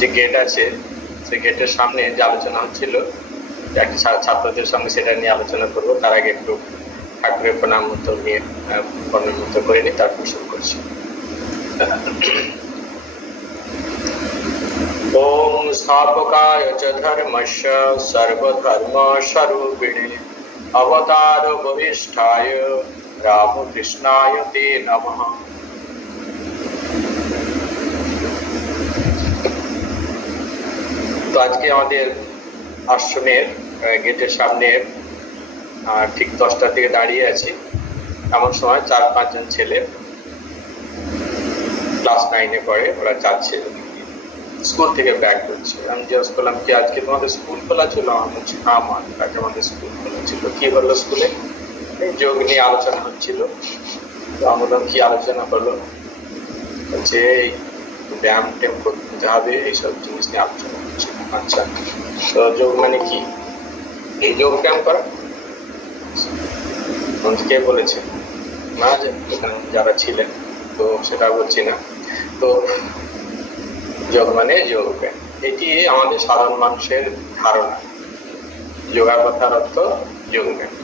যে গেট আছে সেই গেটের সামনে যে আলোচনা হচ্ছিল, একটা ছাত্রদের সঙ্গে সেটা নিয়ে আলোচনা করবো। তার আগে একটু ঠাকুরের প্রণাম মতো নিয়ে প্রণাম মতো করে নিই, তারপর শুরু করছি। ওম স্থাপকায় চ ধর্মস্য সর্বধর্ম স্বরূপিণে অবতার ভবিষ্ঠায় রামকৃষ্ণায় তে নমঃ। তো আজকে আমাদের আশ্রমের গেটের সামনে ঠিক 10টার দিকে দাঁড়িয়ে আছি। এমন সময় 4-5 জন ছেলে ক্লাস 9-এ পড়ে, ওরা যাচ্ছে স্কুল থেকে ব্যাক করছে। আমি জিজ্ঞেস করলাম কি আজকে তোমাদের স্কুল খোলা ছিল? আজকে আমাদের স্কুল খোলা ছিল। কি হলো স্কুলে? এই যোগ নিয়ে আলোচনা হচ্ছিল। তো আমি বললাম কি আলোচনা হলো? যে ব্যায়াম ট্যাম করতে হবে, এইসব জিনিস নিয়ে আলোচনা হচ্ছে। আচ্ছা, তো যোগ মানে কি? এই যোগ ব্যায়াম করা কে বলেছে? না, যারা ছিলেন, তো সেটা বলছি না। তো যোগ মানে যোগ ব্যায়াম, এটি আমাদের সাধারণ মানুষের ধারণা। যোগার কথার অর্থ যোগ ব্যায়াম,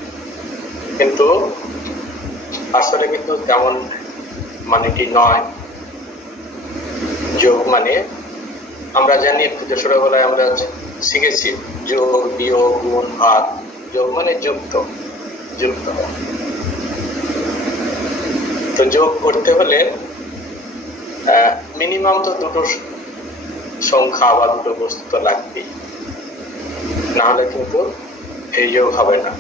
কিন্তু আসলে কিন্তু তেমন মানে কি নয়। যোগ মানে আমরা জানি, ছোটবেলায় আমরা শিখেছি যোগ, বিয়োগ, গুণ, ভাগ। যোগ মানে যুক্ত যুক্ত। তো যোগ করতে হলে মিনিমাম তো দুটো সংখ্যা বা দুটো বস্তু তো লাগবেই, না হলে কিন্তু এই যোগ হবে না।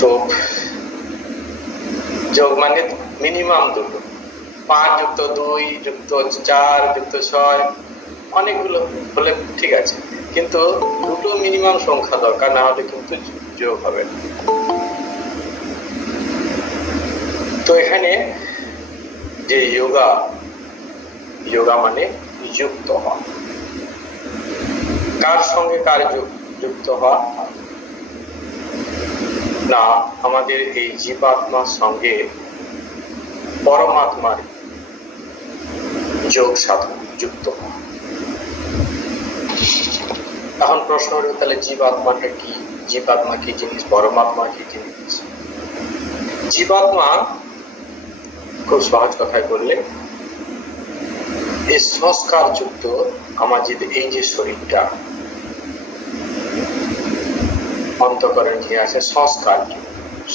তো যোগ মানে মিনিমাম দুটো, 5 যুক্ত 2 যুক্ত 4 যুক্ত 6 অনেকগুলো হলে ঠিক আছে, কিন্তু দুটো মিনিমাম সংখ্যা দরকার, না হলে কিন্তু যোগ হবে না। তো এখানে যে যোগা মানে যুক্ত হওয়া। কার সঙ্গে কার যুক্ত হওয়া? না, আমাদের এই জীবাত্মার সঙ্গে পরমাত্মার যোগ সাধন যুক্ত হওয়া। এখন প্রশ্ন হলো, তাহলে জীবাত্মাটা কি? জীবাত্মা কি জিনিস? পরমাত্মা কি জিনিস? জীবাত্মা খুব সহজ কথায় বললে, এই সংস্কার যুক্ত আমার এই যে শরীরটা, অন্তঃকরণ নিয়ে আছে সংস্কার,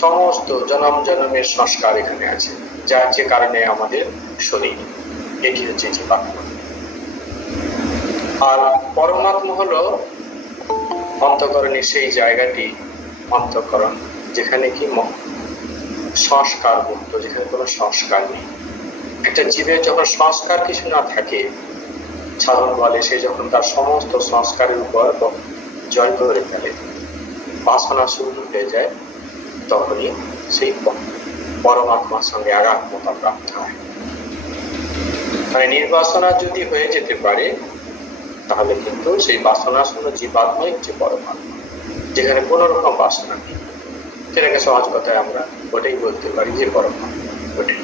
সমস্ত জনম জনমের সংস্কার এখানে আছে, যার যে কারণে আমাদের শরীর, এটি হচ্ছে জীবাত্মা। আর পরমাত্মা হলো অন্তঃকরণের সেই জায়গাটি, অন্তঃকরণ যেখানে কি সংস্কার মুক্ত, যেখানে কোনো সংস্কার নেই। একটা জীবের যখন সংস্কার কিছু না থাকে, সাধন বলে সে যখন তার সমস্ত সংস্কারের উপর জয় করে ফেলে, বাসনা শুরু হয়ে যায়, তখনই সেই পরমাত্মার সঙ্গে একাত্মতা প্রাপ্ত হয়। মানে নির্বাসনা যদি হয়ে যেতে পারে, তাহলে কিন্তু সেই বাসনা শূন্য জীবাত্মাই হচ্ছে পরমাত্মা, যেখানে কোন রকম বাসনা নেই। সেটাকে সহজ কথায় আমরা ওটাই বলতে পারি যে পরমাত্মা। ওটাই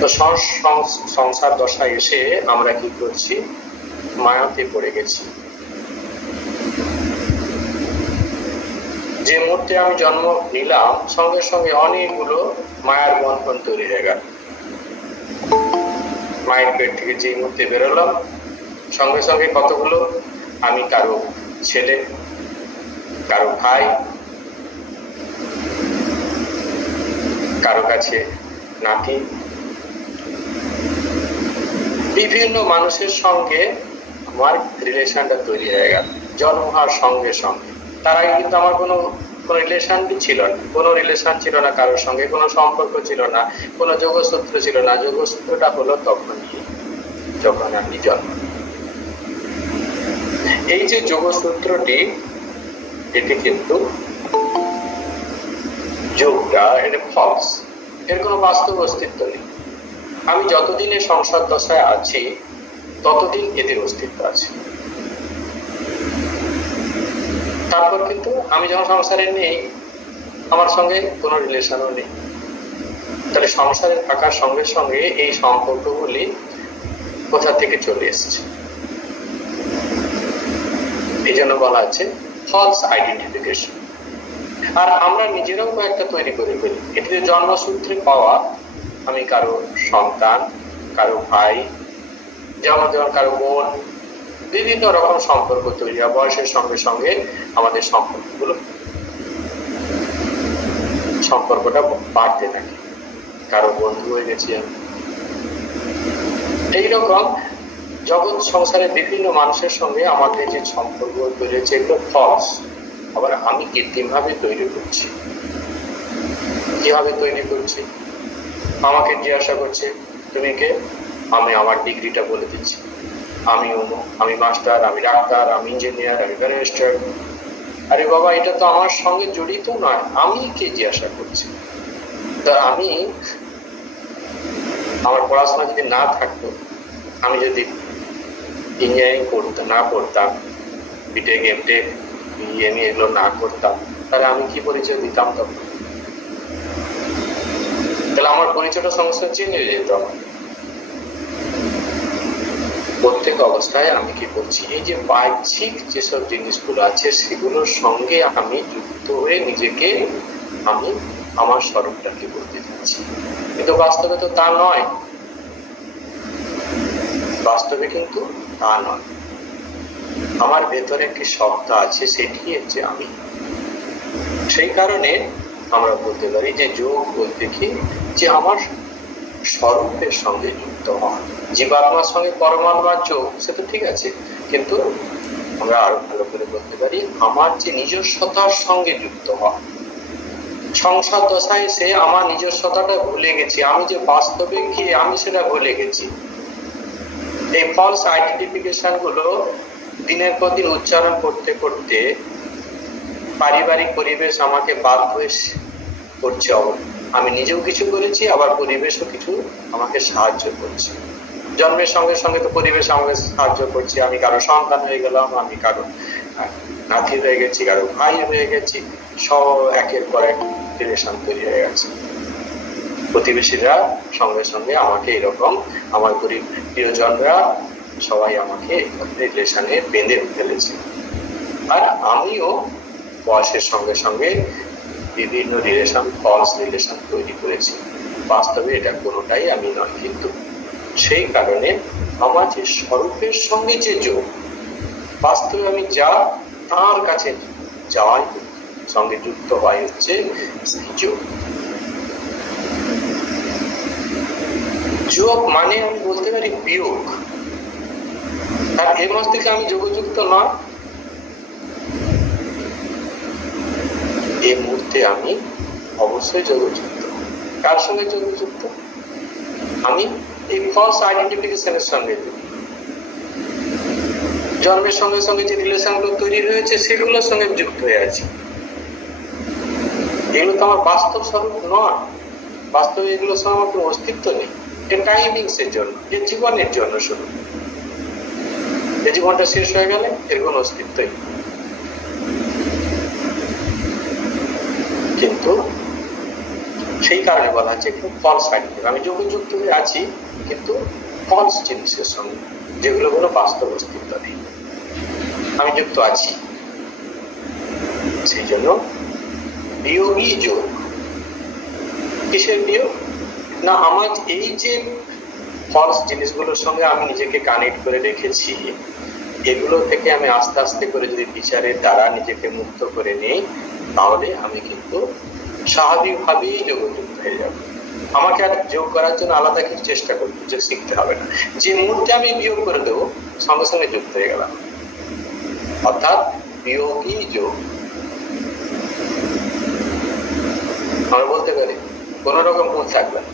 তো সংসার দশায় এসে আমরা কি করছি? মায়াতে পড়ে গেছি। যে মুহূর্তে আমি জন্ম নিলাম, সঙ্গে সঙ্গে অনেকগুলো মায়ার বন্ধন তৈরি হয়ে গেল। মায়ের পেট থেকে যে মুহূর্তে বেরোলাম, সঙ্গে সঙ্গে কতগুলো, আমি কারো ছেলে, কারো ভাই, কারো কাছে নাতি, বিভিন্ন মানুষের সঙ্গে আমার রিলেশনটা তৈরি হয়ে গেল জন্ম হওয়ার সঙ্গে সঙ্গে। তার আগে কিন্তু আমার কোনো রিলেশন ছিল না, কোনো রিলেশন ছিল না কারোর সঙ্গে, কোনো সম্পর্ক ছিল না, কোনো যোগসূত্র ছিল না। যোগসূত্রটা হলো তখনই যখন আমি জন্ম। এই যে যোগসূত্রটি, এটি কিন্তু যোগটা, এটা ফলস, এর কোনো বাস্তব অস্তিত্ব নেই। আমি যতদিনে সংসার দশায় আছি, ততদিন এদের অস্তিত্ব আছে। তারপর কিন্তু আমি যখন সংসারে নেই, আমার সঙ্গে কোনো রিলেশনও নেই। তাহলে সংসারে থাকার সঙ্গে সঙ্গে এই সম্পর্কগুলি কোথা থেকে চলে এসছে? এই জন্য বলা আছে ফলস আইডেন্টিফিকেশন। আর আমরা নিজেরাও একটা তৈরি করে ফেলি। এটিতে জন্মসূত্রে পাওয়া আমি কারো সন্তান, কারো ভাই, যেমন যেমন কারো বোন, বিভিন্ন রকম সম্পর্ক তৈরি হয়। বয়সের সঙ্গে সঙ্গে আমাদের সম্পর্কটা বাড়তে থাকে। কারো বন্ধু হয়ে গেছি আমি। এইরকম জগৎ সংসারে বিভিন্ন মানুষের সঙ্গে আমাদের যে সম্পর্ক তৈরি হয়েছে এগুলো ফলস। আবার আমি কৃত্রিম ভাবে তৈরি করছি। কিভাবে তৈরি করছি? আমাকে জিজ্ঞাসা করছে তুমি কে? আমি আমার ডিগ্রিটা বলে দিচ্ছি, আমি মাস্টার, আমি ডাক্তার, আমি ইঞ্জিনিয়ার, আমি ব্যারিস্টার। আরে বাবা, এটা তো আমার সঙ্গে জড়িত নয়। আমি কে জিজ্ঞাসা করছি? আমি আমার পড়াশোনা যদি না থাকতো, আমি যদি ইঞ্জিনিয়ারিং না পড়তাম, বিটেক, এমটেক, বিএমএ এগুলো না করতাম, তাহলে আমি কি পরিচয় দিতাম তখন? তাহলে আমার পরিচয়টা সমস্ত চেঞ্জ হয়ে যেত। প্রত্যেক অবস্থায় আমি কি করছি? এই যে বাহ্যিক যেসব জিনিসগুলো আছে সেগুলোর সঙ্গে আমি যুক্ত হয়ে নিজেকে আমি আমার স্বরূপটাকে বলতে চাচ্ছি। কিন্তু বাস্তবে তো তা নয়। বাস্তবে কিন্তু তা নয়। আমার ভেতরে একটি সত্তা আছে, সেটি হচ্ছে আমি। সেই কারণে আমরা বলতে পারি যে যোগ বলতে কি, যে আমার স্বরূপের সঙ্গে যুক্ত হওয়া। জীবাত্মার সঙ্গে পরমাত্মার যোগ, সে তো ঠিক আছে, কিন্তু আমরা আরো ভালো করে বলতে পারি আমার যে নিজস্বতার সঙ্গে যুক্ত হওয়া। সংসার দশায় সে আমার নিজস্বতাটা ভুলে গেছি। আমি যে বাস্তবে কি আমি সেটা ভুলে গেছি। এই ফলস আইডেন্টিফিকেশন গুলো দিনের পর দিন উচ্চারণ করতে করতে পারিবারিক পরিবেশ আমাকে বাধ্য করছে। আমি নিজেও কিছু করেছি, আবার পরিবেশও কিছু আমাকে সাহায্য করছে। জন্মের সঙ্গে সঙ্গে তো পরিবেশ আমাকে সাহায্য করছে। আমি কারো সন্তান হয়ে গেলাম, আমি কারো নাতি হয়ে গেছি, কারো ভাই হয়ে গেছি, সব একের পর এক রিলেশন তৈরি হয়ে গেছে। প্রতিবেশীরা সঙ্গে সঙ্গে আমাকে এরকম, আমার প্রিয়জনরা সবাই আমাকে রিলেশনে বেঁধে ফেলেছে। আর আমিও বয়সের সঙ্গে সঙ্গে বিভিন্ন রিলেশন, ফলস রিলেশন তৈরি করেছি। বাস্তবে এটা কোনোটাই আমি নয়। কিন্তু সেই কারণে আমার যে স্বরূপের সঙ্গে যে যোগ, বাস্তবে আমি যা তার কাছে যাওয়াই সঙ্গে যুক্ত হওয়াই হচ্ছে সেই যোগ। যোগ মানে আমি বলতে পারি বিয়োগ। আর এর মধ্যে থেকে আমি যোগযুক্ত নয়। এই মুহূর্তে আমি অবশ্যই যোগযুক্ত। কার সঙ্গে যোগযুক্ত? আমি এই ফলস আইডেন্টিফিকেশনের সঙ্গে জন্মের সঙ্গে সঙ্গে যে রিলেশনগুলো তৈরি হয়েছে সেগুলোর সঙ্গে যুক্ত হয়ে আছি। এগুলো তো আমার বাস্তব স্বরূপ নয়। বাস্তবে এগুলোর সঙ্গে আমার কোনো অস্তিত্ব নেই। এর টাইমিংস এর জন্য, এর জীবনের জন্য শুধু। এই জীবনটা শেষ হয়ে গেলে এর কোনো অস্তিত্বই। কিন্তু সেই কারণে বলা হচ্ছে একটু ফলস আইডেন্টিটি। আমি যোগযুক্ত হয়ে আছি কিন্তু ফলস জিনিসের সঙ্গে, যেগুলো কোনো বাস্তব অস্তিত্ব নেই। আমি যুক্ত আছি। সেই জন্য বিয়োগী যোগ। কিসের বিয়োগ? না, আমার এই যে ফলস জিনিসগুলোর সঙ্গে আমি নিজেকে কানেক্ট করে রেখেছি, এগুলো থেকে আমি আস্তে আস্তে করে যদি বিচারের দ্বারা নিজেকে মুক্ত করে নিই, তাহলে আমি কিন্তু স্বাভাবিকভাবেই যোগযুক্ত হয়ে যাব। আমাকে আর যোগ করার জন্য আলাদা কিছু চেষ্টা করতে শিখতে হবে না। যে মুহূর্তে আমি বিয়োগ করে দেবো, সঙ্গে সঙ্গে যুক্ত হয়ে গেলাম। অর্থাৎ বিয়োগী যোগ। আমরা বলতে পারি কোন রকম ভুল থাকবে না।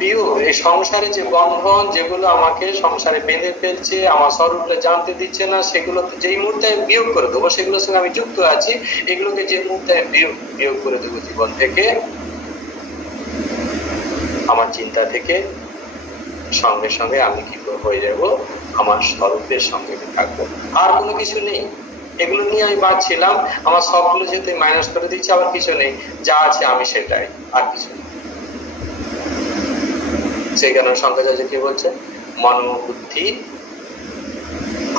বিয়োগ, এই সংসারে যে বন্ধন যেগুলো আমাকে সংসারে বেঁধে ফেলছে, আমার স্বরূপটা জানতে দিচ্ছে না, সেগুলো যেই মুহূর্তে বিয়োগ করে দেবো, সেগুলোর সঙ্গে আমি যুক্ত আছি। এগুলোকে যে মুহূর্তে বিয়োগ করে দেবো জীবন থেকে, আমার চিন্তা থেকে, সঙ্গে সঙ্গে আমি কি হয়ে যাব? আমার স্বরূপের সঙ্গে থাকবো। আর কোনো কিছু নেই। এগুলো নিয়ে আমি বাঁচছিলাম, আমার সবগুলো যেহেতু মাইনাস করে দিচ্ছি, আবার কিছু নেই, যা আছে আমি সেটাই, আর কিছু নেই। সেই কারণে শঙ্করাচার্য কি বলছে, মন বুদ্ধি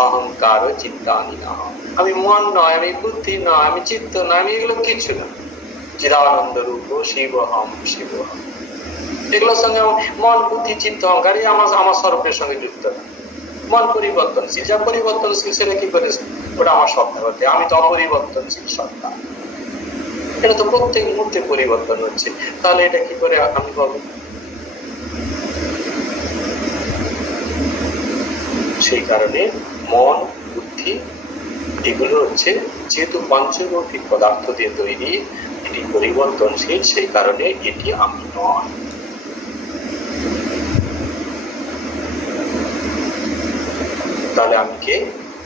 অহংকার চিন্তানি না, আমি মন নয়, আমি বুদ্ধি নয়, আমি চিত্ত নয়, আমি এগুলো কিছু না, চিদানন্দ রূপ শিবহম শিবহম। এগুলোর সঙ্গে মন বুদ্ধি চিত্ত অহংকার আমার স্বরূপের সঙ্গে যুক্ত না। মন পরিবর্তনশীল, যা পরিবর্তনশীল সেটা কি করে, ওটা আমার সত্তা হতে, আমি তো অপরিবর্তনশীল সত্তা, এটা তো প্রত্যেক মুহূর্তে পরিবর্তন হচ্ছে, তাহলে এটা কি করে আমি পাবো? সেই কারণে মন বুদ্ধি এগুলো হচ্ছে যেহেতু পঞ্চভৌতিক পদার্থ দিয়ে তৈরি, এটি পরিবর্তনশীল, সেই কারণে এটি আমি নয়। তাহলে আমি কে?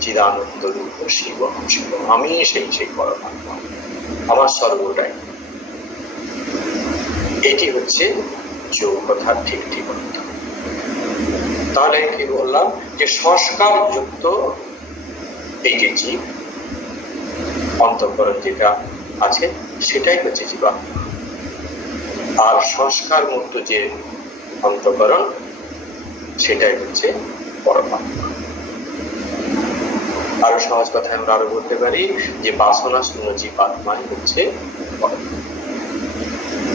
চিদানন্দ রূপ শিব শিব, আমি সেই পরমাত্মা, আমার সর্বটাই। এটি হচ্ছে যোগ কথার ঠিক ঠিক অর্থ। তাহলে কি বললাম যে সংস্কার যুক্ত এই যে জীব অন্তঃকরণ যেটা আছে সেটাই হচ্ছে জীবাত্মা, আর সংস্কার মুক্ত যে অন্তঃকরণ সেটাই হচ্ছে পরমাত্মা। আরো সহজ কথা আমরা আরো বলতে পারি যে বাসনা শূন্য জীবাত্মাই হচ্ছে পরমাত্মা।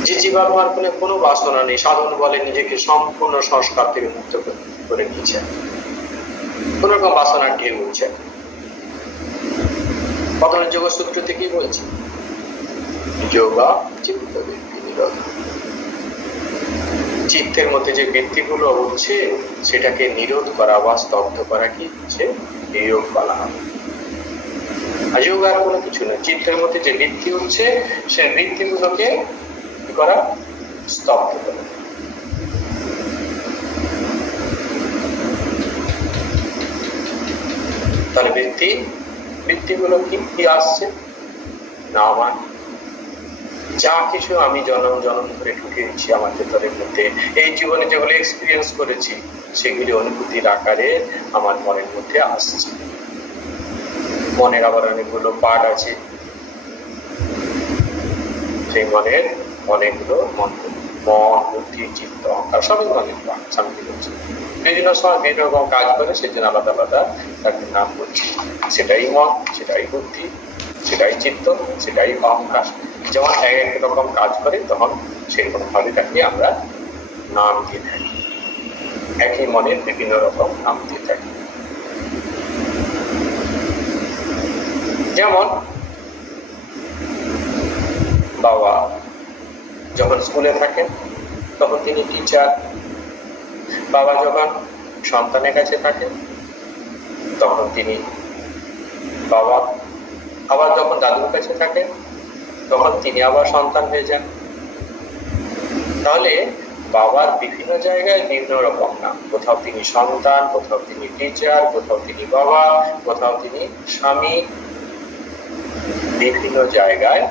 যে জীবাত্মার কোনো বাসনা নেই, সাধন বলে নিজেকে সম্পূর্ণ সংস্কার থেকে মুক্ত করে নিয়েছে, কোন রকম বাসনার ঢেউ উঠছে। পতঞ্জলি যোগসূত্রতে কি বলছে? যোগা চিত্ত বৃত্তি নিরোধ। চিত্তের মধ্যে যে বৃত্তিগুলো উঠছে সেটাকে নিরোধ করা বা স্তব্ধ করা কি হচ্ছে যোগ বলা হয়। আর যোগ আর কোনো কিছু না, চিত্তের মধ্যে যে বৃত্তি উঠছে সেই বৃত্তিগুলোকে কি করা? স্তব্ধ করা। তাহলে বৃত্তিগুলো কি আসছে না, আমার যা কিছু আমি জনম জনম ধরে ঢুকিয়েছি আমার ভেতরের মধ্যে, এই জীবনে যেগুলো এক্সপিরিয়েন্স করেছি সেগুলি অনুভূতির আকারে আমার মনের মধ্যে আসছে। মনের আবার অনেকগুলো পার্ট আছে, সেই মনের অনেকগুলো মন বুদ্ধি চিত্ত অহংকার সবই মনের পার্ট। স্বামীজি বলছে বিভিন্ন সময় বিভিন্ন রকম কাজ করে, সেজন্য আলাদা আলাদা তাকে নাম বলছে। সেটাই মন, সেটাই বুদ্ধি, সেটাই চিত্ত, সেটাই অহংকার। যেমন এক রকম কাজ করে তখন সেরকম ভাবে তাকে আমরা নাম দিয়ে থাকি, একই মনের বিভিন্ন রকম নাম দিয়ে থাকি। যেমন বাবা যখন স্কুলে থাকেন তখন তিনি টিচার, বাবা যখন সন্তানের কাছে থাকেন তখন তিনি বাবা, আবার যখন দাদুর কাছে থাকেন তখন তিনি আবার সন্তান হয়ে যান। তাহলে বাবার বিভিন্ন জায়গায় বিভিন্ন রকম নাম, কোথাও তিনি সন্তান, কোথাও তিনি টিচার, কোথাও তিনি বাবা, কোথাও তিনি স্বামী, বিভিন্ন জায়গায়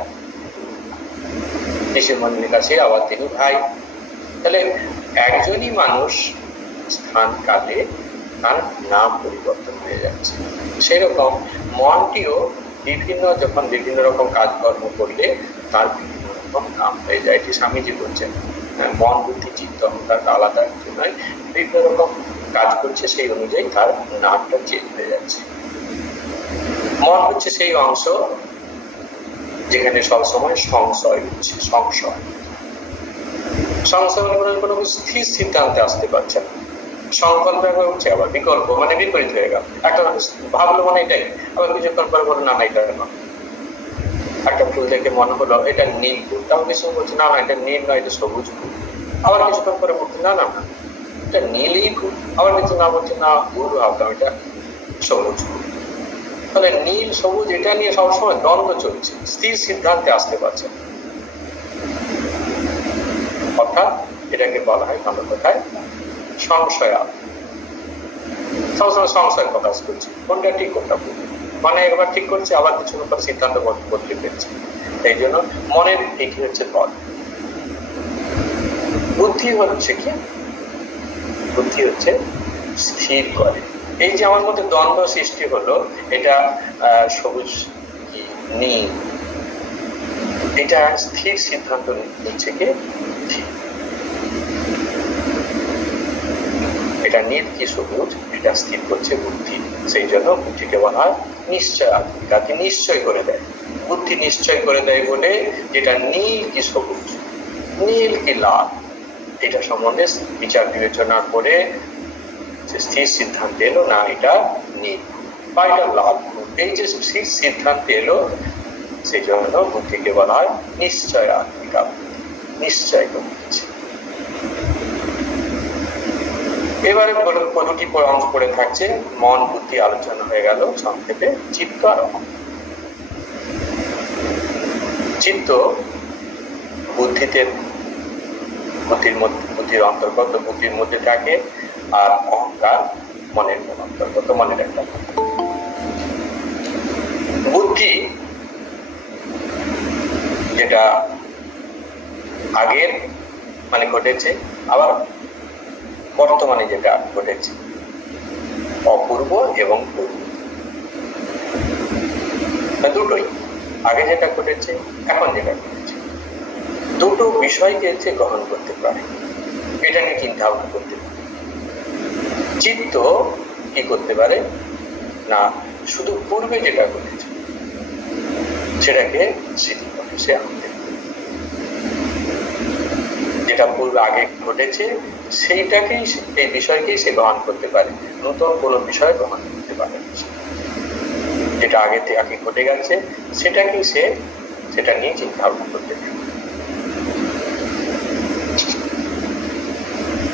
ঋষিমুনির কাছে আবার তিনি ভাই। তাহলে একজনই মানুষ স্থান কালে তার নাম পরিবর্তন হয়ে যাচ্ছে। সেরকম মনটিও যখন বিভিন্ন রকম কাজকর্ম করলে তার বিভিন্ন রকম নাম হয়ে যায়। এটি স্বামীজি বলছেন, মন বুদ্ধি চিত্ত অহংকারটা আলাদা কিছু নয়, বিভিন্ন রকম কাজ করছে সেই অনুযায়ী তার নামটা চেঞ্জ হয়ে যাচ্ছে। মন হচ্ছে সেই অংশ যেখানে সবসময় সংশয় হচ্ছে, সংশয় মানে কোনো স্থির সিদ্ধান্তে আসতে পারছে না, সংকল্প হয়ে উঠছে, আবার বিকল্প মানে বিপরীত হয়ে গেল। একটা ভাবলো মানে এটাই, আবার কিছুক্ষণ পরে বলো না এটা নয়। একটা ফুল দেখে মনে হলো এটা নীল ফুল, তাও কিছু বলছে না এটা নীল নয়, এটা সবুজ ফুল। আবার কিছুক্ষণ পরে বলছে না এটা নীলই ফুল, আবার কিছু না বলছে না ভুল ভাবলাম এটা সবুজ ফুল। তাহলে নীল সবুজ এটা নিয়ে সবসময় দ্বন্দ্ব চলছে, স্থির সিদ্ধান্তে আসতে পারছে না। অর্থাৎ এটাকে বলা হয় ভালো কথায় সংশয়। সবসময় সংশয় প্রকাশ করছে, কোনটা ঠিক কোনটা ভুল, মানে একবার ঠিক করছে আবার কিছু পরে সিদ্ধান্ত বদলে ফেলছে। এই জন্য মনের একই হচ্ছে পদ। বুদ্ধি হচ্ছে কি? বুদ্ধি হচ্ছে স্থির করে। এই যে আমার মধ্যে দ্বন্দ্ব সৃষ্টি হলো, এটা সবুজ কি নীল, এটা স্থির সিদ্ধান্ত নিচ্ছে কে? এটা নীল কি সবুজ এটা স্থির করছে বুদ্ধি। সেই জন্য বুদ্ধিকে বলা হয় নিশ্চয়াত্মিকা, নিশ্চয় করে দেয়। বুদ্ধি নিশ্চয় করে দেয় বলে যেটা নীল কি সবুজ, নীল কি লাল, এটা সম্বন্ধে বিচার বিবেচনা করে স্থির সিদ্ধান্ত এলো না এটা নীল বা এটা লাল। এই যে স্থির সিদ্ধান্ত এলো, সেই জন্য বুদ্ধিকে বলা হয় নিশ্চয়াত্মিকা, নিশ্চয় করে দিচ্ছে। এবারে দুটি অংশ পড়ে থাকছে, মন বুদ্ধি আলোচনা হয়ে গেল সংক্ষেপে। চিত্ত আর অহংকার। চিত্ত বুদ্ধির অন্তর্গত, বুদ্ধির মধ্যে থাকে, আর অহংকার মনের অন্তর্গত, মনের একটা। বুদ্ধি যেটা আগের মানে ঘটেছে, আবার বর্তমানে যেটা ঘটেছে, অপূর্ব এবং পূর্ব দুটোই, আগে যেটা ঘটেছে এখন যেটা ঘটেছে, দুটো বিষয়কে গ্রহণ করতে পারে, এটা নিয়ে চিন্তা ভাবনা করতে পারে। চিত্ত কি করতে পারে না, শুধু পূর্বে যেটা ঘটেছে সেটাকে স্মৃতি করে সে আনতে, যেটা পূর্বে আগে ঘটেছে সেইটাকেই, এই বিষয়কেই সে গ্রহণ করতে পারে, নতুন কোনো বিষয় গ্রহণ করতে পারে। যেটা আগে ঘটে গেছে সেটাকেই সে সেটা নিয়ে চিন্তা ভাবনা করতে পারে।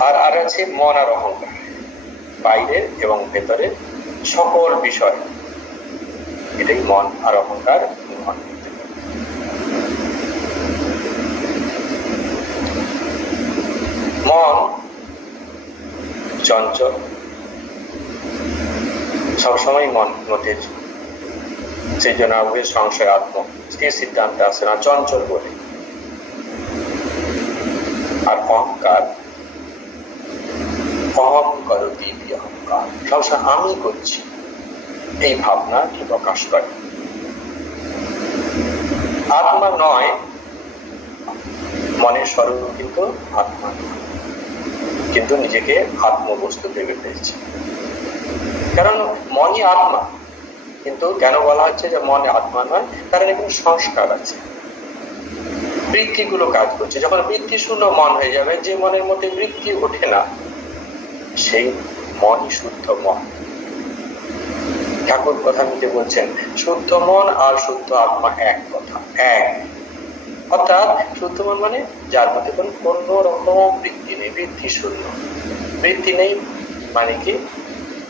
আর আছে মন আর অহংকার, বাইরের এবং ভেতরের সকল বিষয়, এটাই মন আর অহংকার গ্রহণ করতে পারে। মন চঞ্চল, সবসময় মন মধ্যে, সেই জন্য সংশয় আত্ম স্থির সিদ্ধান্ত আসে না, চঞ্চল বলে। আর অহংকার, অহংকার দিবি অহংকার, সবসময় আমি করছি এই ভাবনা কি প্রকাশ করে। আত্মা নয়, মনের স্বরূপ কিন্তু আত্মা নয়, কিন্তু নিজেকে আত্মবস্তু ভেবে ফেলছে। কারণ মনই আত্মা, কিন্তু কেন বলা হচ্ছে যে মনে আত্মা নয়, কারণ এখানে সংস্কার আছে, বৃত্তিগুলো কাজ করছে। যখন বৃত্তি শূন্য মন হয়ে যাবে, যে মনের মধ্যে বৃত্তি ওঠে না, সেই মনই শুদ্ধ মন। ঠাকুর কথা নিতে বলছেন শুদ্ধ মন আর শুদ্ধ আত্মা এক কথা, এক। অর্থাৎ শুদ্ধ মন মানে যার মধ্যে কোন রকম বৃত্তি নেই, বৃত্তি শূন্য। বৃত্তি নেই মানে কি,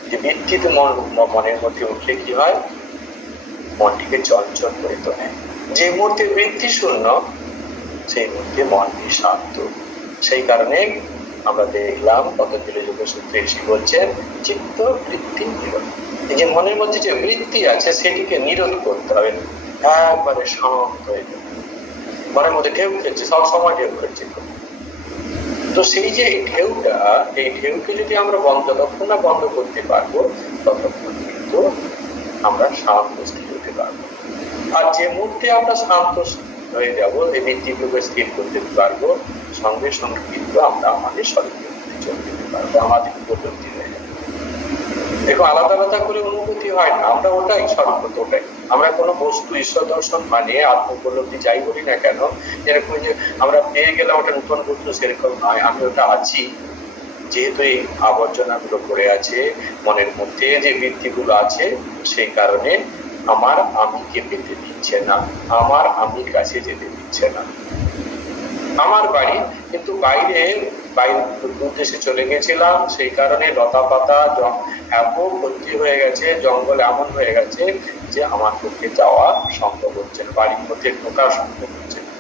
যে বৃত্তিতে মনের মধ্যে উঠলে কি হয়, মনটিকে চঞ্চল করে তোলে। যে মুহূর্তে বৃত্তি শূন্য, সেই মুহূর্তে মন শান্ত। সেই কারণে আমরা দেখলাম পতঞ্জলি যোগ সূত্রে এসে বলছেন চিত্ত বৃত্তি নিরোধ। এই যে মনের মধ্যে যে বৃত্তি আছে সেটিকে নিরোধ করতে হবে, একবারে শান্ত হয়ে যাবে। মনের মধ্যে ঢেউ খেলছে, সবসময় ঢেউ খেলছে। তো সেই যে ঢেউটা, এই ঢেউকে যদি আমরা যতক্ষণ না বন্ধ করতে পারবো, ততক্ষণ কিন্তু আমরা শান্ত স্থির হতে পারবো। আর যে মুহূর্তে আমরা শান্ত হয়ে যাবো, এই বৃত্তিগুলোকে স্থির করতে পারবো, সঙ্গে সঙ্গে কিন্তু আমরা আমাদের স্বরূপের মধ্যে চলে যেতে পারবো, আমাদের উপলব্ধি হয়ে যাবে। দেখো, আলাদা আলাদা করে অনুভূতি হয় না, আমরা ওটাই স্বরূপ, ওটাই। আমরা কোনো বস্তু ঈশ্বর দর্শন মানে আত্ম উপলব্ধি যাই বলি না কেন, যেরকম যে আমরা পেয়ে গেলাম ওটা নতুন বস্তু, সেরকম নয়। আমি ওটা আছি, যেহেতু এই আবর্জনা গুলো পড়ে আছে মনের মধ্যে, যে বৃত্তিগুলো আছে, সেই কারণে আমার আমিকে পেতে দিচ্ছে না, আমার আমির কাছে যেতে দিচ্ছে না। আমার বাড়ি, কিন্তু বাইরে উদ্দেশ্যে চলে গেছিলাম, সেই কারণে লতা পাতা এত ভর্তি হয়ে গেছে, জঙ্গল এমন হয়ে গেছে যে আমার পক্ষে যাওয়া সম্ভব হচ্ছে না, বাড়ির মধ্যে ঢোকা সম্ভব হচ্ছে না।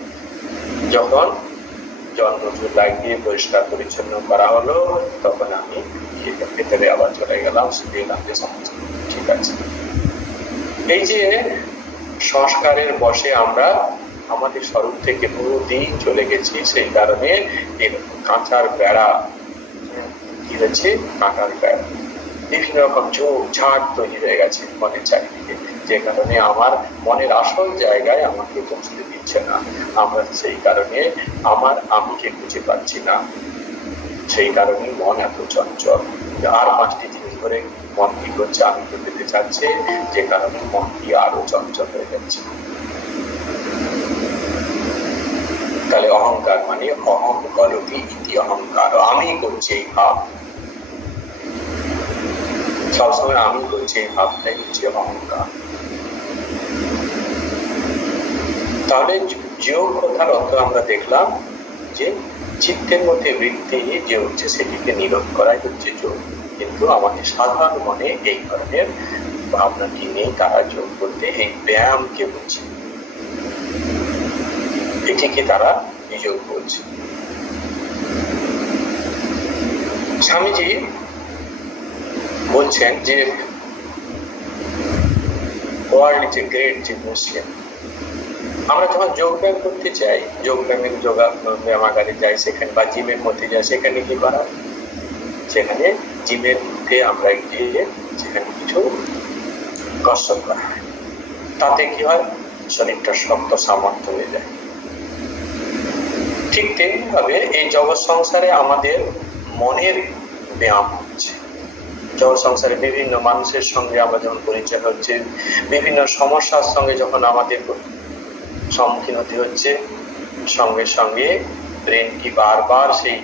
যখন জন্মজুর লাগিয়ে পরিষ্কার পরিচ্ছন্ন করা হলো, তখন আমি ভেতরে আবার চলে গেলাম, দেখলাম যে সমস্ত ঠিক আছে। এই যে সংস্কারের বশে আমরা আমাদের স্বরূপ থেকে বহুদিন চলে গেছি, সেই কারণে কাঁচার বেড়া গিরেছে, কাঁটার বেড়া, বিভিন্ন রকম ঝোঁক ঝাড় তৈরি হয়ে গেছে মনের চারিদিকে, যে কারণে আমার মনের আসল জায়গায় আমাকে পৌঁছতে দিচ্ছে না। আমরা সেই কারণে আমার আমিকে খুঁজে পাচ্ছি না। সেই কারণে মন এত চঞ্চল। আর 5টি জিনিস ধরে মন কি করছে, আনন্দ পেতে চাচ্ছে, যে কারণে মনটি আরো চঞ্চল হয়ে যাচ্ছে। তাহলে অহংকার মানে অহং করতি ইতি অহংকার, আমি করছি এই ভাব, সবসময় আমি করছি এই ভাবটাই হচ্ছে অহংকার। তাহলে যোগ কথার অর্থ আমরা দেখলাম যে চিত্তের মধ্যে বৃত্তি যে হচ্ছে সেটিকে নিরোধ করাই হচ্ছে যোগ। কিন্তু আমাদের সাধারণ মনে এই ধরনের ভাবনাটি নেই, তারা যোগ করতে এই ব্যায়ামকে বুঝছে, এটিকে তারা যোগ বলছে। স্বামীজি বলছেন যে world is a great gymnasium. আমরা যখন যোগ ব্যায়াম করতে চাই, যোগ ব্যায়ামের ব্যায়ামাগারে যাই সেখানে, বা জিমের মধ্যে যাই, সেখানে কি করা, সেখানে জিমের মধ্যে আমরা গিয়ে সেখানে কিছু কসরত করা হয়, তাতে কি হয়, শরীরটা শক্ত সামর্থ্য হয়ে যায়। ঠিক তেমনি ভাবে এই জগৎ সংসারে আমাদের মনের ব্যায়াম হচ্ছে। জগৎ সংসারে বিভিন্ন মানুষের সঙ্গে আমরা যখন পরিচয় হচ্ছে, বিভিন্ন সমস্যার সঙ্গে যখন আমাদের সম্মুখীন হতে হচ্ছে, সঙ্গে সঙ্গে ব্রেনটি বারবার সেই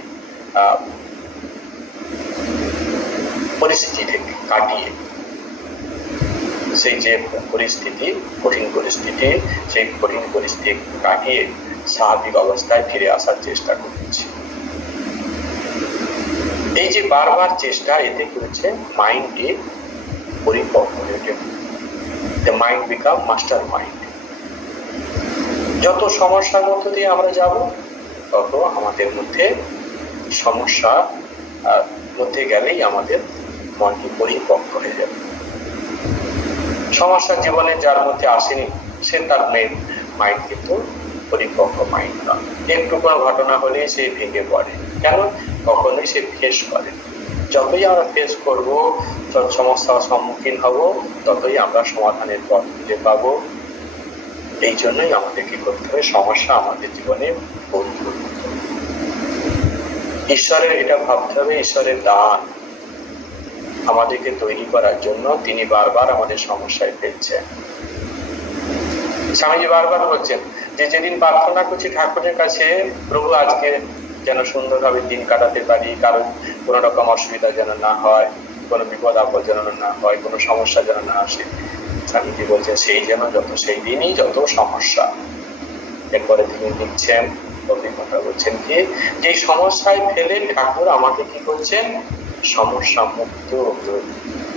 পরিস্থিতি থেকে কাটিয়ে, সেই যে পরিস্থিতি, কঠিন পরিস্থিতি, সেই কঠিন পরিস্থিতি কাটিয়ে স্বাভাবিক অবস্থায় ফিরে আসার চেষ্টা করছে। এই যে বারবার চেষ্টা, এতে করেছে মাইন্ডটি পরিপক্ক হয়ে ওঠে। The mind become master mind. যত সমস্যার মধ্য দিয়ে আমরা যাব, তত আমাদের মধ্যে সমস্যা মধ্যে গেলেই আমাদের মনটি পরিপক্ক হয়ে যাবে। সমস্যা জীবনে যার মধ্যে আসেনি, সে তার মাইন্ড কিন্তু পরিপক্ক মাইন্ড না। একটু কোনো ঘটনা হলেই সে ভেঙে পড়ে। কেন? কখনোই সে ফেস করে। যতই আমরা ফেস করব, যত সমস্যার সম্মুখীন হব, ততই আমরা সমাধানের পথ খুঁজে পাবো। এই জন্যই আমাদের কি করতে হবে, সমস্যা আমাদের জীবনে বন্ধু। ঈশ্বরের এটা ভাবতে হবে, ঈশ্বরের দান আমাদেরকে তৈরি করার জন্য তিনি বারবার আমাদের সমস্যায় ফেলছেন। স্বামীজি বারবার বলছেন যে যেদিন প্রার্থনা করছি ঠাকুরের কাছে, প্রভু আজকে যেন সুন্দরভাবে দিন কাটাতে পারি, কারণ কোনো রকম অসুবিধা যেন না হয়, কোনো বিপদ আপদ যেন না হয়, কোনো সমস্যা যেন না আসে। স্বামীজি বলছেন সেই যেন সেই দিনই যত সমস্যা। এরপরে তিনি লিখছেন, অভিজ্ঞতা বলছেন কি, যে সমস্যায় ফেলে ঠাকুর আমাকে কি করছেন, সমস্যা মুক্ত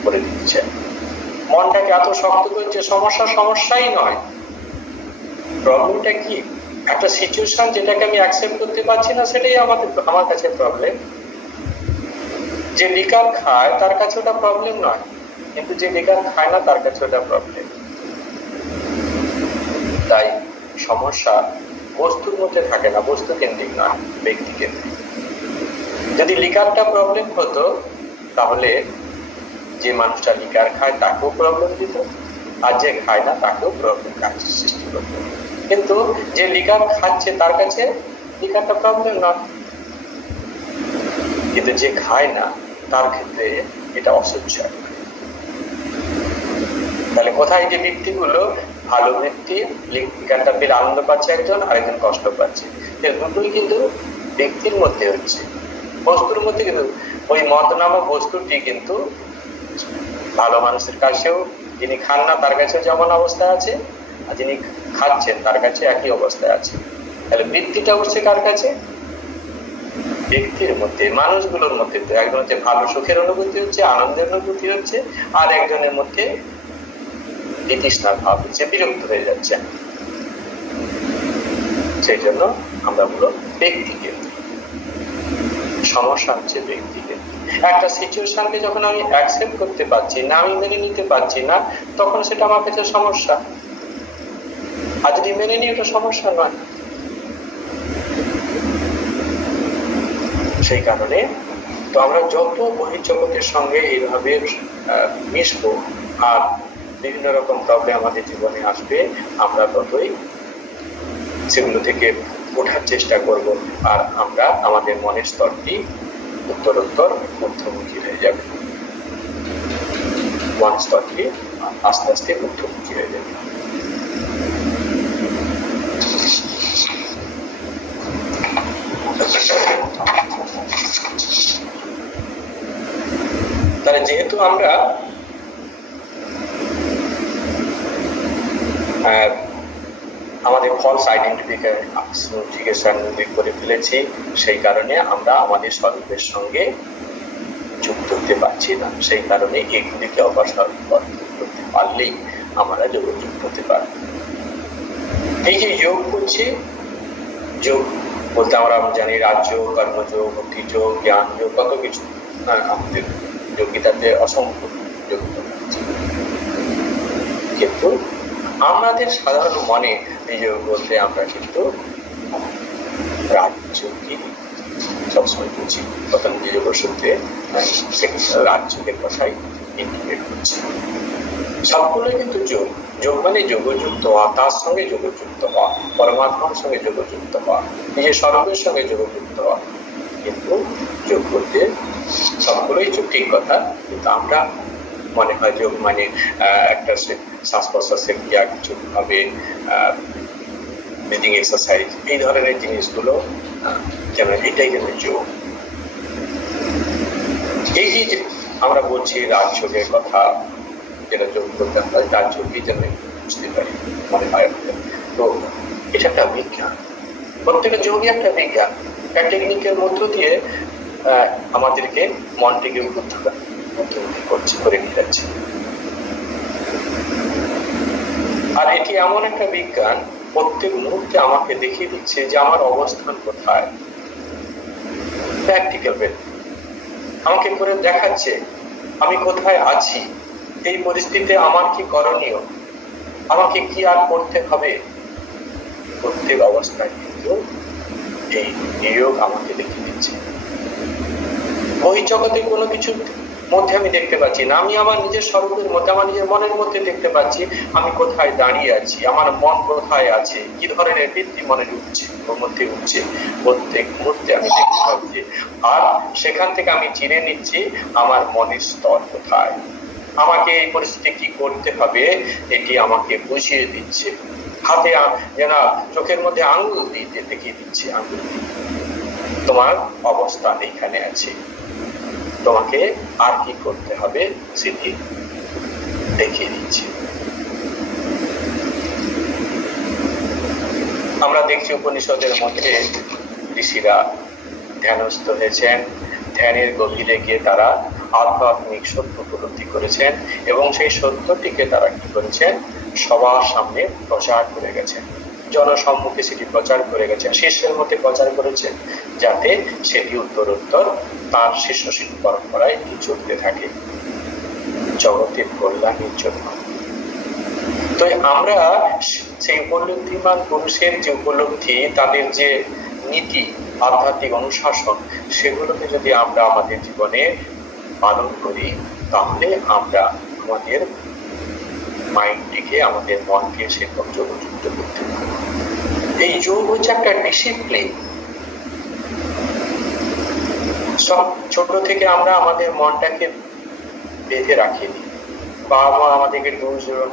করে দিচ্ছেন। মনটাকে এত শক্ত করছে, সমস্যাই নয়। প্রবলেমটা কি, একটা সিচুয়েশন যেটাকে আমি অ্যাকসেপ্ট করতে পারছি না, সেটাই আমার কাছে প্রবলেম। যে লিকার খায় তার কাছে ওটা প্রবলেম নয়, কিন্তু যে লিকার খায় না তার কাছে ওটা প্রবলেম। তাই সমস্যা বস্তুর মধ্যে থাকে না, বস্তু কেন্দ্রিক নয়, ব্যক্তি কেন্দ্রিক। যদি লিকারটা প্রবলেম হতো, তাহলে যে মানুষটা লিকার খায় তাকেও প্রবলেম দিত, আর যে খায় না তাকেও প্রবলেম সৃষ্টি করত। কিন্তু যে লিকার খাচ্ছে তার কাছে লিকারটা প্রবলেম নয়, কিন্তু যে খায় না তার ক্ষেত্রে এটা অসহ্য। তাহলে কোথায় যে বৃত্তিগুলো, ভালো বৃত্তি, লিকারটা পেলে আনন্দ পাচ্ছে একজন, আরেকজন কষ্ট পাচ্ছে, দুটোই কিন্তু ব্যক্তির মধ্যে হচ্ছে। বস্তুর মধ্যে কিন্তু ওই মদ নামক বস্তুটি কিন্তু ভালো মানুষের কাছেও, যিনি খান না তার কাছে যেমন অবস্থায় আছে, আর যিনি খাচ্ছেন তার কাছে একই অবস্থায় আছে। তাহলে বৃত্তিটা উঠছে কার কাছে, ব্যক্তির মধ্যে, মানুষগুলোর মধ্যে। একজন হচ্ছে ভালো সুখের অনুভূতি হচ্ছে, আনন্দের অনুভূতি হচ্ছে, আর একজনের মধ্যে বিতৃষ্ণার ভাব হচ্ছে, বিরক্ত হয়ে যাচ্ছে। সেই জন্য আমরা বলো ব্যক্তিকে, সমস্যা হচ্ছে ব্যক্তিকে। একটা সিচুয়েশনকে যখন আমি অ্যাকসেপ্ট করতে পারছি না, আমি মেনে নিতে পারছি না, তখন সেটা আমার কাছে সমস্যা। আর যদি মেনে নিই, ওটা সমস্যা নয়। সেই কারণে তো আমরা যত বহির্জগতের সঙ্গে এইভাবে মিশবো, আর বিভিন্ন রকম প্রবলেম আমাদের জীবনে আসবে, আমরা ততই সেগুলো থেকে ওঠার চেষ্টা করব, আর আমরা আমাদের মনের স্তরটি উত্তরোত্তর ঊর্ধ্বমুখী হয়ে যাবে, ওয়ান স্তর থেকে আস্তে আস্তে ঊর্ধ্বমুখী হয়ে যাবে। তাহলে যেহেতু আমরা আমাদের ফলস আইডেন্টিফিকেশন করে ফেলেছি, সেই কারণে আমরা আমাদের স্বরূপের সঙ্গে যুক্ত হতে পারছি না। সেই কারণে এগুলিকে অপসারণ করতে পারলেই আমরা যোগযুক্ত হতে পারব। এই যে যোগ করছি, যোগ বলতে আমরা জানি রাজযোগ, কর্মযোগ, ভক্তিযোগ, জ্ঞান যোগ, কত কিছু আমাদের যোগিতাতে অসংখ্য যোগিতা আছে। কিন্তু আমাদের সাধারণ মনে এই যোগ বলতে আমরা কিন্তু রাজযোগই সবসময় বুঝি। পতঞ্জলি যোগ সূত্রে রাজযোগের কথাই ইন্টিগ্রেট করছি। সবগুলোই কিন্তু যোগ। যোগ মানে যোগযুক্ত হওয়া, তার সঙ্গে যোগযুক্ত হওয়া, পরমাত্মার সঙ্গে যোগযুক্ত হওয়া, নিজের স্বরূপের সঙ্গে যোগযুক্ত হওয়া। কিন্তু যোগ করতে সবগুলোই ঠিক কথা, কিন্তু আমরা মনে হয় যোগ মানে একটা শ্বাস প্রশ্বাসের ক্রিয়া কিছু ভাবে ব্রিদিং এক্সারসাইজ, এই ধরনের জিনিসগুলো যেন এটাই যেন যোগ। এই যে আমরা বলছি রাজযোগের কথা, যেটা যোগ করতে হয়, রাজযোগই যেন বুঝতে পারি মনে হয়। তো এটা একটা বিজ্ঞান, প্রত্যেকটা যোগই একটা বিজ্ঞান, একটা টেকনিকের মধ্য দিয়ে আমাদেরকে মনটিকে করে নিয়ে যাচ্ছে। আর এটি এমন একটা বিজ্ঞান, প্রত্যেক মুহূর্তে আমাকে দেখিয়ে দিচ্ছে যে আমার অবস্থান কোথায়। প্র্যাকটিক্যাল ওয়ে আমাকে করে দেখাচ্ছে আমি কোথায় আছি, এই পরিস্থিতিতে আমার কি করণীয়, আমাকে কি আর করতে হবে। প্রত্যেক অবস্থায় কিন্তু এই নিয়োগ আমাকে দেখিয়ে দিচ্ছে। ওই জগতে কোনো কিছু মধ্যে আমি দেখতে পাচ্ছি না, আমি আমার নিজের স্বরূপের মধ্যে, আমার নিজের মনের মধ্যে দেখতে পাচ্ছি আমি কোথায় দাঁড়িয়ে আছি, আমার মন কোথায় আছে, কি ধরনের বৃত্তি মনে উঠছে, ওর মধ্যে উঠছে। প্রত্যেক মুহূর্তে আমি দেখতে পাচ্ছি, আর সেখান থেকে আমি চিনে নিচ্ছি আমার মনের স্তর কোথায়, আমাকে এই পরিস্থিতি কি করতে হবে এটি আমাকে বুঝিয়ে দিচ্ছে। হাতে যেন চোখের মধ্যে আঙ্গুল দিয়ে দেখিয়ে দিচ্ছে, আঙ্গুল দিয়ে তোমার অবস্থান এখানে আছে, তোমাকে আর কি করতে হবে সেটি দেখিয়ে দিচ্ছে। আমরা দেখছি উপনিষদের মধ্যে ঋষিরা ধ্যানস্থ হয়েছেন, ধ্যানের গভীরে গিয়ে তারা আধ্যাত্মিক সত্য উপলব্ধি করেছেন এবং সেই সত্যটিকে তারা কি করেছেন, সবার সামনে প্রচার করে গেছেন, জনসম্মুখে সেটি প্রচার করে গেছেন, শিষ্যের মধ্যে প্রচার করেছেন, যাতে সেটি উত্তরোত্তর তার শিষ্য পরম্পরায় চলতে থাকে জগতের কল্যাণের জন্য। তো আমরা সেই উপলব্ধিমান পুরুষের যে উপলব্ধি, তাদের যে নীতি, আধ্যাত্মিক অনুশাসন, সেগুলোকে যদি আমরা আমাদের জীবনে পালন করি, তাহলে আমরা আমাদের মাইন্ডটিকে, আমাদের মনকে সেরকম যোগযুক্ত করতে পারি। এই যোগ হচ্ছে একটা ডিসিপ্লিন। সব ছোট থেকে আমরা আমাদের মনটাকে বেঁধে রাখিনি, বাবা মা আমাদেরকে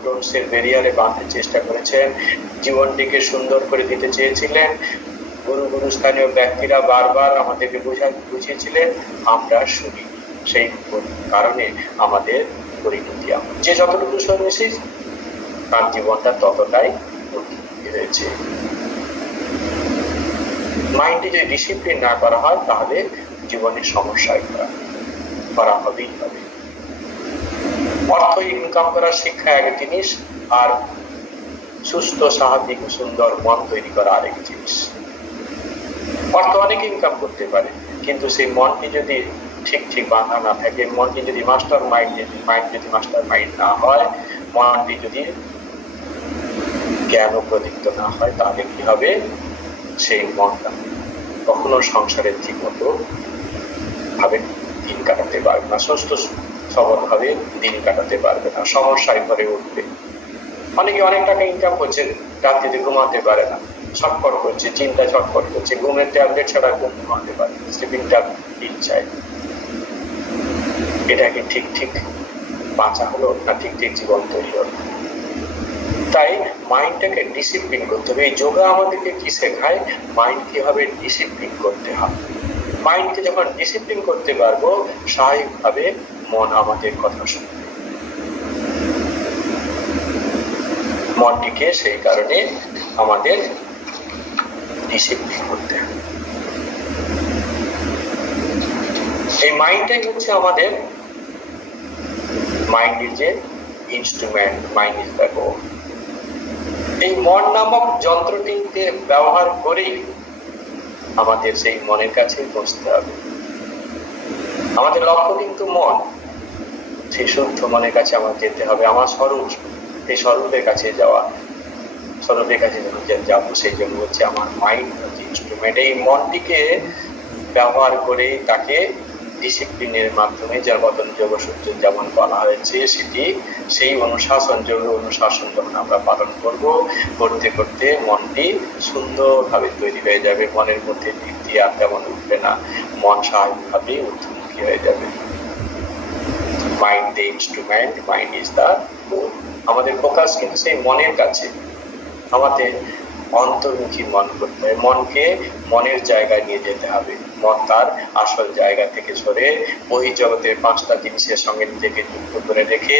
রুলসের ব্যারিয়ারে বাঁধতে চেষ্টা করেছেন, জীবনটিকে সুন্দর করে দিতে চেয়েছিলেন, গুরু স্থানীয় ব্যক্তিরা বারবার আমাদেরকে বুঝিয়েছিলেন, আমরা শুনি। সেই কারণে আমাদের পরিণতি, যে যতটুকু শুনেছি তার জীবনটা ততটাই হয়েছে। মাইন্ডে যদি ডিসিপ্লিন না করা হয়, তাহলে জীবনের সমস্যায় করা হবেই হবে। অর্থ ইনকাম করার শিক্ষা এক জিনিস, আর সুস্থ স্বাভাবিক সুন্দর মন তৈরি করা আরেক জিনিস। অর্থ অনেক ইনকাম করতে পারে, কিন্তু সেই মনটি যদি ঠিক বাঁধা না থাকে, মনটি যদি মাস্টার মাইন্ড না হয়, মনটি যদি জ্ঞান প্রদীপ্ত না হয়, তাহলে কি হবে, সেই মনটা কখনো সংসারের ঠিক মতো ভাবে দিন কাটাতে পারবে না, সুস্থ সবল ভাবে দিন কাটাতে পারবে না, সমস্যায় ভরে উঠবে। অনেকে অনেক টাকা ইনকাম করছে, রাত্রিতে ঘুমাতে পারে না, ছটফট করছে, চিন্তা ছটফট করছে, ঘুমের ট্যাবলেট ছাড়া ঘুম ঘুমাতে পারে, স্লিপিং ট্যাবলেট চাই। এটা কি ঠিক ঠিক বাঁচা হলো না ঠিক ঠিক জীবন তৈরি হলো? তাই মাইন্ডটাকে ডিসিপ্লিন করতে হবে। এই যোগা আমাদেরকে কি শেখায়? মাইন্ড কিভাবে ডিসিপ্লিন করতে হয়। মাইন্ডকে যখন ডিসিপ্লিন করতে পারবো, স্বাভাবিকভাবে মন আমাদের কথা শুনবে। মনটিকে সেই কারণে আমাদের ডিসিপ্লিন করতে হবে। এই মাইন্ডটাই হচ্ছে আমাদের মাইন্ডের যে ইনস্ট্রুমেন্ট, মাইন্ড ইজ দ্য গোল। এই মন নামক যন্ত্রটিকে ব্যবহার করেই আমাদের সেই মনের কাছে পৌঁছতে হবে। আমাদের লক্ষ্য কিন্তু মন, সেই শুদ্ধ মনের কাছে আমার যেতে হবে। আমার স্বরূপ, এই স্বরূপের কাছে যাওয়া, স্বরূপের কাছে যাবো, সেই জন্য হচ্ছে আমার মাইন্ড হচ্ছে ইনস্ট্রুমেন্ট। এই মনটিকে ব্যবহার করে তাকে ডিসিপ্লিনের মাধ্যমে যাবতন যোগসূত্র যেমন বলা হয়েছে, সেটি সেই অনুশাসন, যোগ অনুশাসন যখন আমরা পালন করব, করতে করতে মনটি সুন্দরভাবে তৈরি হয়ে যাবে। মনের মধ্যে তৃপ্তি আর তেমন উঠবে না, মন স্বাভাবিকভাবে ঊর্ধ্বমুখী হয়ে যাবে। Mind the instrument, mind is the গোল। আমাদের ফোকাস কিন্তু সেই মনের কাছে। আমাদের অন্তর্মুখী মন করতে হবে, মনকে মনের জায়গায় নিয়ে যেতে হবে। মন তার আসল জায়গা থেকে সরে বহির্জগতের পাঁচটা জিনিসের সঙ্গে নিজেকে যুক্ত করে রেখে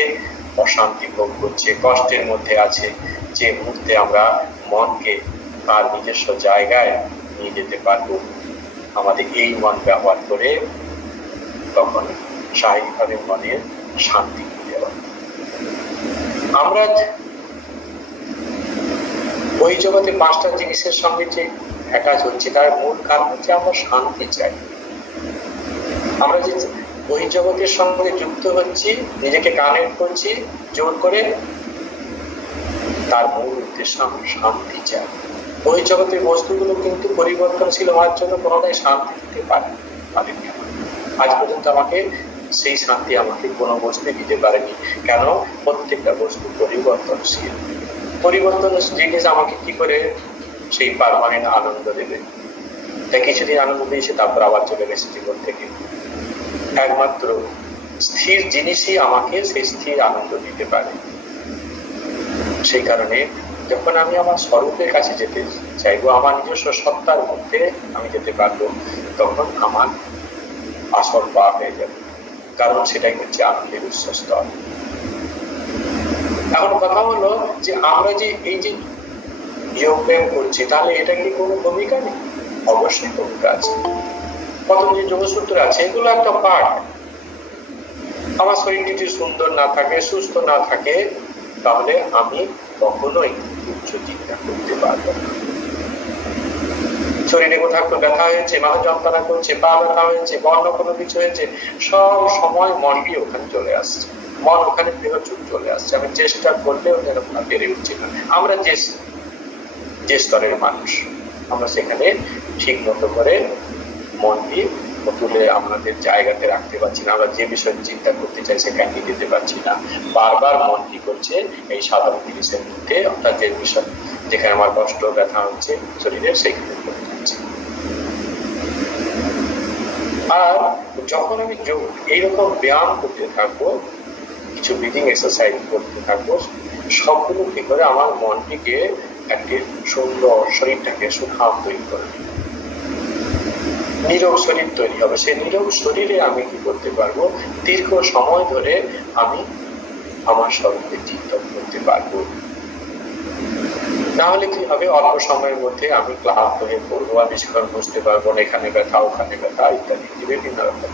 অশান্তি ভোগ করছে, কষ্টের মধ্যে আছে। যে মুহূর্তে আমরা মনকে তার নিজস্ব জায়গায় নিয়ে যেতে পারবো, আমাদের এই মন ব্যবহার করে, তখন স্বাভাবিকভাবে মনের শান্তি খুঁজে পাবো। আমরা ওই জগতে পাঁচটা জিনিসের সঙ্গে যে অ্যাটাচ হচ্ছে, তার মূল কারণ হচ্ছে আমরা শান্তি চাই। আমরা যে ওই জগতের সঙ্গে যুক্ত হচ্ছি, নিজেকে কানেক্ট করছি জোর করে, তার মূল উদ্দেশ্য আমরা শান্তি চাই। ওই জগতের বস্তুগুলো কিন্তু পরিবর্তনশীল হওয়ার জন্য কোনোটাই শান্তি দিতে পারেনি। আজ পর্যন্ত আমাকে সেই শান্তি আমাকে কোনো বস্তু দিতে পারেনি। কেন? প্রত্যেকটা বস্তু পরিবর্তনশীল। পরিবর্তনশীল জিনিস আমাকে কি করে সেই পার্মানেন্ট আনন্দ দেবে? তাই কিছুদিন আনন্দ দিয়েছে, তারপর আবার চলে গেছে জীবন থেকে। একমাত্র স্থির জিনিসই আমাকে সেই স্থির আনন্দ দিতে পারে। সেই কারণে যখন আমি আমার স্বরূপের কাছে যেতে চাইবো, আমার নিজস্ব সত্তার মধ্যে আমি যেতে পারবো, তখন আমার আসল পাওয়া হয়ে যাবে। কারণ সেটাই হচ্ছে আনন্দের উৎস স্তর। এখন কথা হলো যে আমরা যে এই যে যোগ ব্যায়াম করছি, তাহলে এটা কি কোনো ভূমিকা নেই? অবশ্যই ভূমিকা আছে। কত যে যোগসূত্র আছে, এগুলো একটা পার্ট। আমার শরীরটি যদি সুন্দর না থাকে, সুস্থ না থাকে, তাহলে আমি কখনোই উচ্চ চিন্তা করতে পারবো না। শরীরে কোথাও একটু ব্যথা হয়েছে, মাথা যন্ত্রণা করছে, পা ব্যথা হয়েছে, অন্য কোনো কিছু হয়েছে, সব সময় মনটি ওখানে চলে আসছে, মন ওখানে বেরোচুপ চলে আসছে। আমি চেষ্টা করলেও যেন বেড়ে উঠছে না। আমরা যে স্তরের মানুষ, আমরা সেখানে ঠিক মতো করে মনটি তুলে আমাদের জায়গাতে রাখতে পারছি না। আমরা যে বিষয়ে চিন্তা করতে চাই সেখানে নিয়ে যেতে পারছি না। বারবার মন কি করছে এই সাধারণ জিনিসের মধ্যে, অর্থাৎ যে বিষয় যেখানে আমার কষ্ট ব্যথা হচ্ছে শরীরের, সেখানে করতে যাচ্ছে। আর যখন আমি এইরকম ব্যায়াম করতে থাকবো, কিছু ব্রিদিং এক্সারসাইজ করতে থাকবো, সবগুলো কি করে আমার মনটিকে একটি সুন্দর শরীরটাকে সুঠাম তৈরি করে, নীরব শরীর তৈরি হবে। সেই নীরব শরীরে আমি কি করতে পারবো? দীর্ঘ সময় ধরে আমি আমার স্বরূপে চিন্তন করতে পারবো। না হলে কি হবে? অল্প সময়ের মধ্যে আমি ক্লান্ত হয়ে পড়বো, আর বেশিক্ষণ বুঝতে পারবো না, এখানে ব্যথা ওখানে ব্যথা ইত্যাদি বিভিন্ন রকম।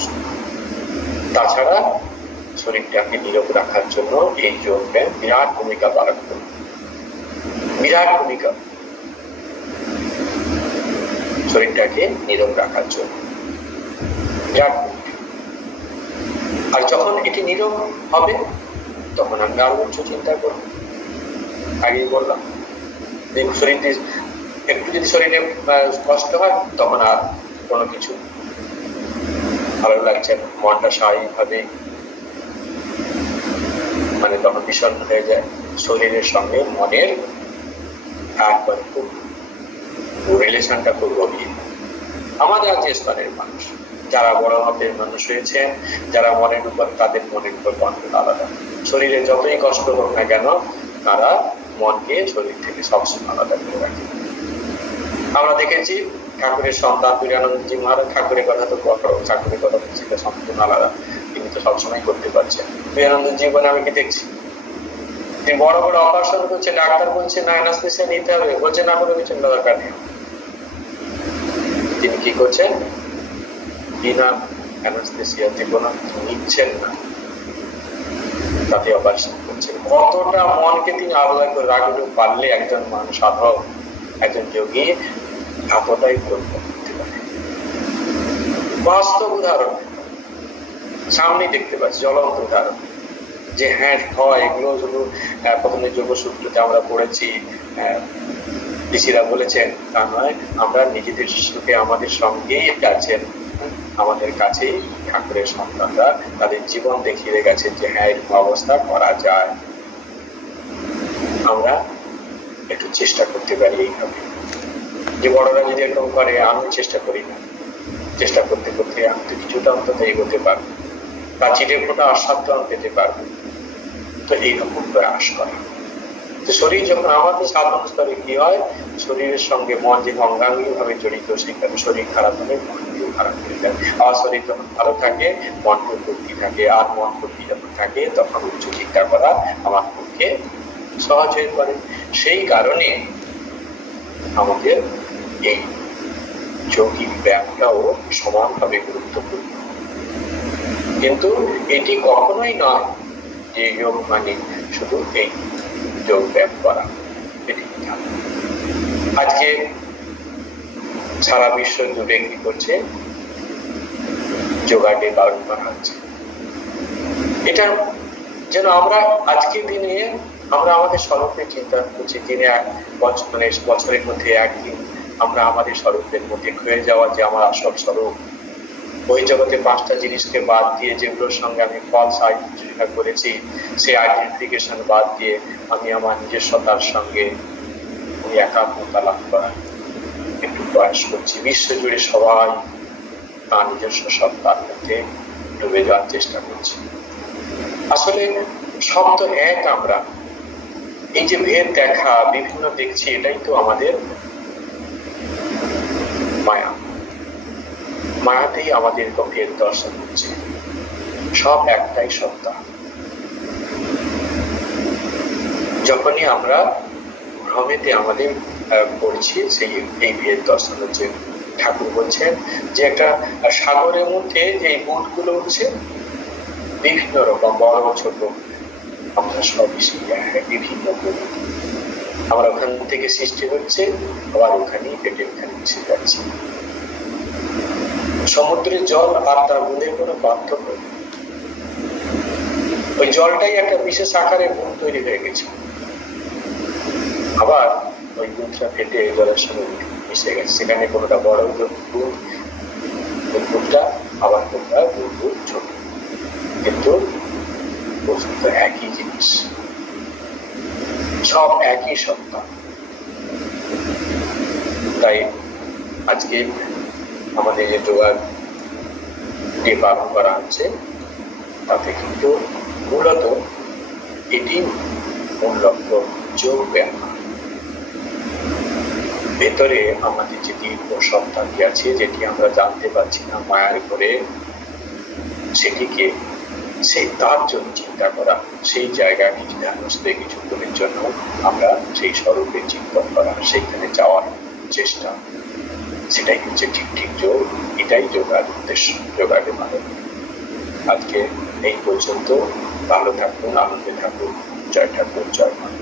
তাছাড়া শরীরটাকে নীরব রাখার জন্য এই যোগ ব্যায়াম বিরাট ভূমিকা পালন করবে, বিরাট ভূমিকা শরীরটাকে নীরব রাখার জন্য, বিরাট ভূমিকা। আর যখন এটি নীরব হবে, তখন আমি আরো উচ্চ চিন্তা করবো। আগেই বললাম, শরীর একটু যদি শরীরে কষ্ট হয়, তখন আর কোনো কিছু ভালো লাগছে না, মনটা স্বাভাবিকভাবে মানে তখন বিষণ্ণ হয়ে যায়। শরীরের সঙ্গে মনের একবারে খুব রিলেশনটা খুব গভীর। আমাদের যে স্তরের মানুষ, যারা বড় মাপের মানুষ হয়েছেন, যারা মনের উপর, তাদের মনের উপর কন্ট্রোল আলাদা। শরীরে যতই কষ্ট হোক না কেন, তারা মনকে শরীর থেকে সবসময় আলাদা করে রাখে। আমরা দেখেছি ঠাকুরের সন্তান তুরানন্দজি মহারাজ, ঠাকুরের কথা তো ঠাকুরের কথা সেটা সম্পূর্ণ আলাদা, তিনি তো সবসময় করতে পারছেন। তুরানন্দজি জীবনে আমি কি দেখছি, তিনি বড় বড় অপারেশন করছে, ডাক্তার বলছে না অ্যানাস্থেসিয়া নিতে হবে, বলছে না কোনো কিছু দরকার নেই। তিনি কি করছেন, বিনা অ্যানাস্থেসিয়াতে কোনো নিচ্ছেন না, তাতে অপারেশন করছেন। কতটা মনকে তিনি আলাদা করে রাখতে পারলে একজন মানুষ, সাধক, একজন যোগী এতটাই করতে পারে। বাস্তব উদাহরণ সামনে দেখতে পাচ্ছি, জ্বলন্ত উদাহরণ, যে হ্যাঁ হয় এগুলো শুধু প্রথমে যোগসূত্রতে আমরা পড়েছি, ঋষিরা বলেছেন তা নয়, আমরা নিজেদের সুখে আমাদের সঙ্গেই আছেন, আমাদের কাছেই ঠাকুরের সন্তানরা তাদের জীবন দেখিয়ে গেছেন যে হ্যাঁ এরকম অবস্থা করা যায়। আমরা একটু চেষ্টা করতে পারি এইভাবে, যে বড়রা যদি এরকম করে আমি চেষ্টা করি না, চেষ্টা করতে করতে আমি তো কিছুটা অন্তত এগোতে পারবো, বা চিঠে ফোটা অসাধ্য আমি পেতে পারবো। তো এইরকম প্রয়াস করা। তো শরীর যখন আমাদের সাধারণ স্তরে কি হয়, শরীরের সঙ্গে মন যে অঙ্গাঙ্গি ভাবে জড়িত, সেখানে শরীর খারাপ হলে মনকেও খারাপ হয়ে যায়। আর শরীর যখন ভালো থাকে মনকে ভক্তি থাকে, আর মন ভক্তি যখন থাকে তখন উচ্চ চিন্তা করা আমার পক্ষে সহজ হয়ে পড়ে। সেই কারণে আমাদের এই যোগিক ব্যায়ামটাও সমানভাবে গুরুত্বপূর্ণ। কিন্তু এটি কখনোই নয় যে যোগ মানে শুধু এই যোগ ব্যায়াম করা। আজকে সারা বিশ্ব জুড়ে কি করছে, যোগা ডে পালন করা হচ্ছে। এটা যেন আমরা আজকের দিনে আমরা আমাদের স্বরূপের চিন্তা করছি, দিনে মানে বছরের মধ্যে একদিন আমরা আমাদের স্বরূপের মধ্যে খুঁজে যাওয়া যে আমার আসল স্বরূপ। ওই জগতে 5টা জিনিসকে বাদ দিয়ে, যেগুলোর সঙ্গে আমি ফলস আইডেন্টিফাই করেছি, সেই আইডেন্টিফিকেশন বাদ দিয়ে আমি আমার নিজস্বতার সঙ্গে ওই একাত্মতা লাভ করার একটু প্রয়াস করছি। বিশ্বজুড়ে সবাই তার নিজস্ব সত্তার মধ্যে ডুবে যাওয়ার চেষ্টা করছি। আসলে সব তো এক। আমরা এই যে ভেদ দেখা, বিভিন্ন দেখছি, এটাই তো আমাদের মায়া। মায়াতেই আমাদের ভেদ দর্শন হচ্ছে। সব একটাই সত্তা। যখনই আমরা ভ্রমেতে আমাদের পড়ছি, সেই এই ভেদ দর্শন হচ্ছে। ঠাকুর বলছেন যে একটা সাগরের মধ্যে যে বুদগুলো উঠছে, বিভিন্ন রকম বড় ছোট, আমরা সবই বিভিন্ন বুদ। আমরা ওখান থেকে সৃষ্টি হচ্ছে, আবার ওখানেই পেটে ওখানে মিশে যাচ্ছি। সমুদ্রের জল আর তার বুদের কোনো পার্থক্য নেই। ওই জলটাই একটা বিশেষ আকারে বুদ তৈরি হয়ে গেছে, আবার ওই বুদটা ফেটে জলের সঙ্গে মিশে গেছে। সেখানে কোনোটা বড় বুদ, ওই বুদটা আবার কোনটা বুদ ছোট, কিন্তু বস্তু তো একই জিনিস, সব একই সত্তা। তাই আজকে আমাদের যে যোগা ডে পালন করা হচ্ছে, তাতে কিন্তু মূলত এটি মূল লক্ষ্য যোগ ব্যায়াম। ভেতরে আমাদের যে দীর্ঘ সত্তাটি আছে, যেটি আমরা জানতে পারছি না মায়ার করে, সেটিকে তার জন্য চিন্তা করা, সেই জায়গায় কিছু ধ্যানস্থে কিছুক্ষণের জন্য আমরা সেই স্বরূপে চিন্তন করা, সেইখানে যাওয়ার চেষ্টা, সেটাই হচ্ছে ঠিক ঠিক যোগ। এটাই যোগার উদ্দেশ্য, যোগাকে মানব। আজকে এই পর্যন্ত। ভালো থাকুন, আনন্দে থাকুন। জয় ঠাকুর, জয় মানব।